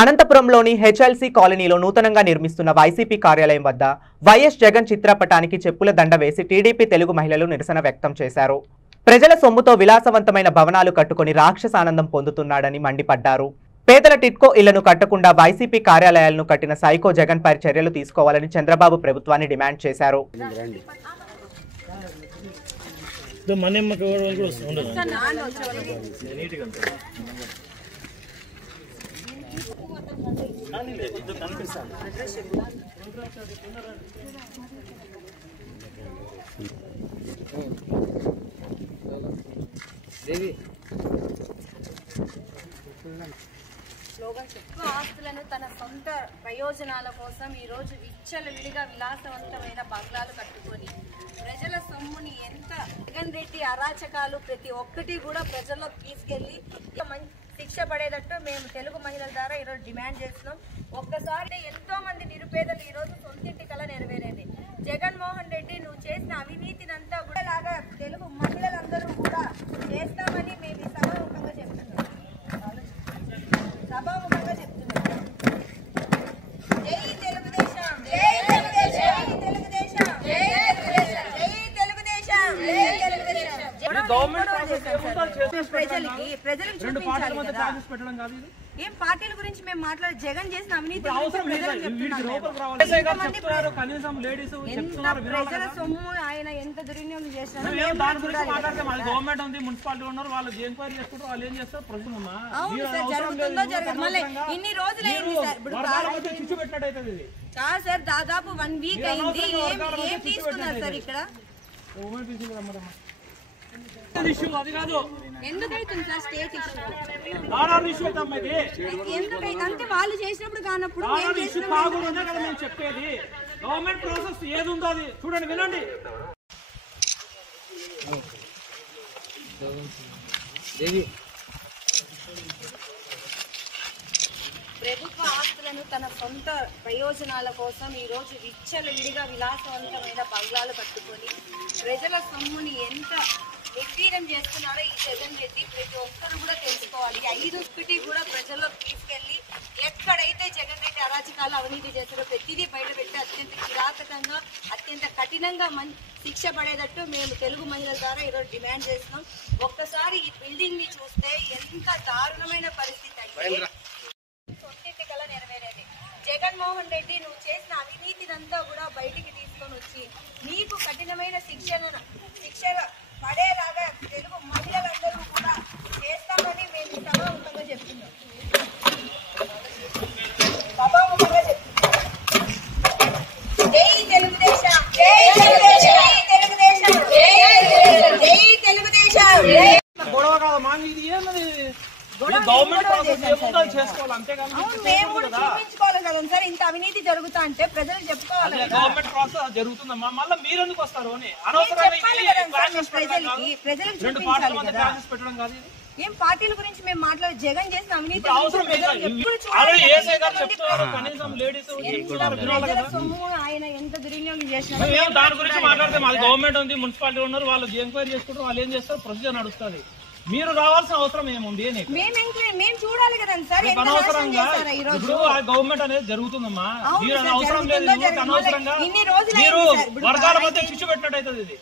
అనంతపురంలోని HLC కాలనీలో నూతనంగా నిర్మిస్తున్న వైసీపీ కార్యాలయం వద్ద వైఎస్ జగన్ చిత్రపటానికి చెప్పుల దండ వేసి టీడీపీ తెలుగు మహిళలు నిరసన వ్యక్తం చేశారు. ప్రజల సొమ్ముతో విలాసవంతమైన భవనాలు కట్టుకొని రాక్షసానందం పొందుతున్నాడని మండిపడ్డారు. పేదల టిట్కో ఇళ్లను కట్టకుండా వైసీపీ కార్యాలయాలను కట్టిన సైకో జగన్ పై చర్యలు తీసుకోవాలని చంద్రబాబు ప్రభుత్వాన్ని డిమాండ్ చేశారు. ఆస్తులను తన సొంత ప్రయోజనాల కోసం ఈ రోజు విచ్చలవిడిగా విలాసవంతమైన బంగ్లాలు కట్టుకొని ప్రజల సొమ్ముని ఎంత జగన్ రెడ్డి అరాచకాలు ప్రతి ఒక్కటి కూడా ప్రజల్లోకి తీసుకెళ్లి శిక్ష పడేటట్టు మేము తెలుగు మహిళల ద్వారా ఈరోజు డిమాండ్ చేస్తున్నాం. ఒక్కసారి ఎంతో మంది నిరుపేదలు ఈరోజు సొంతింటి కల నెరవేరేది. జగన్మోహన్ రెడ్డి నువ్వు చేసిన అవినీతినంతా కూడా లాగా తెలుగు మహిళలందరూ కూడా చేస్తామని మేము ఈ సభాముఖంగా చెప్తున్నాం. జై తెలుగుదేశం, జై తెలుగుదేశం, తెలుగుదేశం, జై తెలుగుదేశం, జై తెలుగుదేశం, జై తెలుగుదేశం. ఏం పార్టీల గురించి మేము మాట్లాడే జగన్ చేసిన అవినీతి ప్రజల సొమ్ము ఆయన ఎంత దుర్వినియోగం చేసినారు. జరుగుతుందో జరగదు మళ్ళీ ఇన్ని రోజులు అయింది సార్. ఇప్పుడు కాదు సార్, దాదాపు 1 వీక్ అయింది. ఏం తీసుకున్నారు సార్ ఇక్కడ? ఎందుకైతుంది సార్ స్టేట్ ఇష్యూ? ఎందుకైతే అంటే వాళ్ళు చేసినప్పుడు కానప్పుడు చెప్పేది గవర్నమెంట్ ప్రాసెస్ ఏది ఉందో అది చూడండి, వినండి. ప్రభుత్వ ఆస్తులను తన సొంత ప్రయోజనాల కోసం ఈ రోజు విచ్చలవిడిగా విలాసవంతమైన బంగ్లాలు కట్టుకొని ప్రజల సొమ్ముని ఎంత నిర్వీర్యం చేస్తున్నారో ఈ జగన్ రెడ్డి ప్రతి ఒక్కరు కూడా తెలుసుకోవాలి. 5 కూడా ప్రజల్లో తీసుకెళ్లి ఎక్కడైతే జగన్ రెడ్డి అరాచకాలు అవినీతి చేస్తారో ప్రతిదీ బయటపెట్టి అత్యంత కిరాతకంగా అత్యంత కఠినంగా శిక్ష పడేటట్టు మేము తెలుగు మహిళల ద్వారా ఈరోజు డిమాండ్ చేస్తున్నాం. ఒక్కసారి ఈ బిల్డింగ్ ని చూస్తే ఎంత దారుణమైన పరిస్థితి అయితే సొంతింటి కల నెరవేరేది. జగన్మోహన్ రెడ్డి నువ్వు చేసిన అవినీతినంతా కూడా బయటికి తీసుకొని వచ్చి నీకు కఠినమైన శిక్ష పడేలాగా తెలుగు మహిళలందరూ కూడా చేస్తామని మేము సభాముఖంగా చెప్తున్నాం. జై తెలుగుదేశం, జై తెలుగుదేశం, జై తెలుగుదేశం, జై తెలుగుదేశం. గొడవ కాదు మాంగి, ఇది ఏమది గవర్నమెంట్ ప్రాసెస్ ఏముందో చేసుకోవాలి, అంతేగాని మేము కూడా చూపించుకోవాలి కదా సార్. ఇంత అవినీతి జరుగుతా అంటే ప్రజలు చెప్పుకోవాలి. గవర్నమెంట్ ప్రాసెస్ జరుగుతుందమ్మా, మళ్ళీ మీరు ఎందుకు వస్తారు అని అనవసరంగా ప్రజలకు పెట్టడం కాదు. ఏం పార్టీల గురించి మేము మాట్లాడే జగన్ చేసిన అవినీతి సొమ్ము ఆయన ఎంత దుర్వినియోగం చేసినారు. దాని గురించి మాట్లాడితే మాది గవర్నమెంట్ ఉంది, మున్సిపాలిటీ ఉన్నారు, వాళ్ళు ఎంక్వైరీ చేసుకుంటారు, వాళ్ళు ఏం చేస్తారు, ప్రొసీజర్ నడుస్తుంది. మీరు రావాల్సిన అవసరం ఏముంది? మేము చూడాలి కదా సార్. అనవసరంగా ఇప్పుడు గవర్నమెంట్ అనేది జరుగుతుందమ్మా, మీరు అవసరం లేదు. అనవసరంగా మీరు వర్గాల మధ్య చిచ్చు పెట్టినట్టు అవుతుంది ఇది.